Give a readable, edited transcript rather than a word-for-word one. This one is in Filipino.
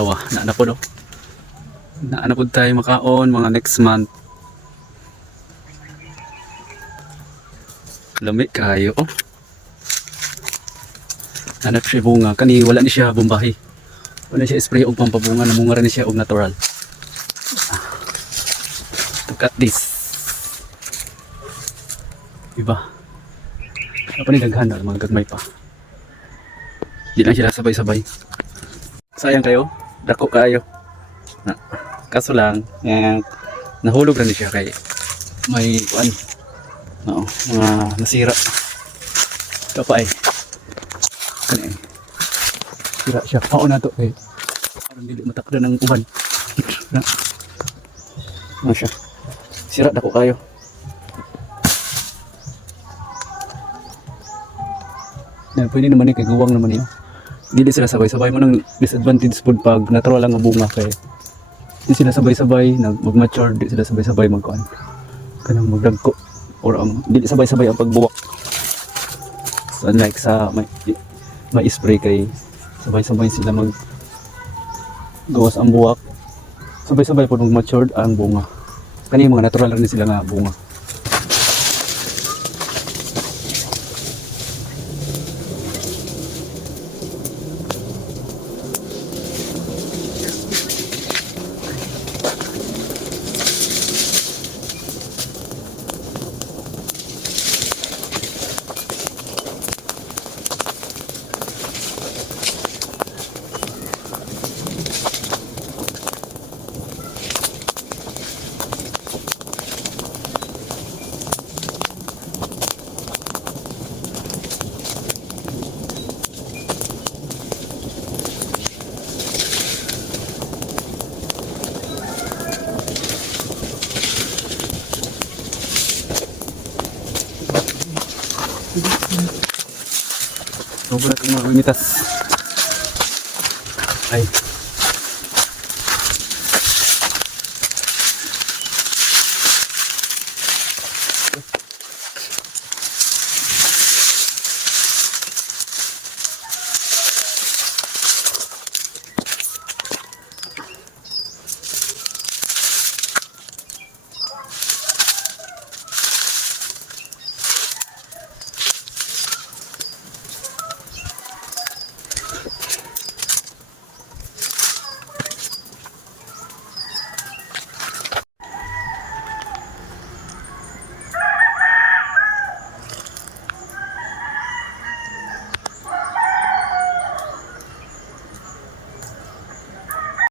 awa na po do. Na po tayo makaon mga next month. Lamig kayo. Oh. Hanap siya bunga. Kani wala ni siya bombahi. Wala siya spray og pampabunga. Namunga rin siya og natural. Look at this. Diba? Apa ni daghan na mga gagmay pa. Di lang sila sabay-sabay. Sayang kayo. Dako kayo. Na, kaso lang, nahulog na siya kay may no, mga nasira. Ito pa kani sira siya. Pao na to kay parang dili matakda ng uban. Na. Ano siya? Sira dako kayo. Yan, pwede naman kay guwang naman yun. Dili sila sabay-sabay mo ng disadvantage po pag natural lang ang bunga kay di sila sabay-sabay mag-mature, di sila sabay-sabay magkuan. Kanang magdagko or dili sabay-sabay ang pagbuwak. So, unlike sa may spray kay sabay-sabay sila mag gawas ang buwak. Sabay-sabay po mag-mature ang bunga. Kani mga natural lang sila nga bunga. Sobra itong mga unitas. Ay.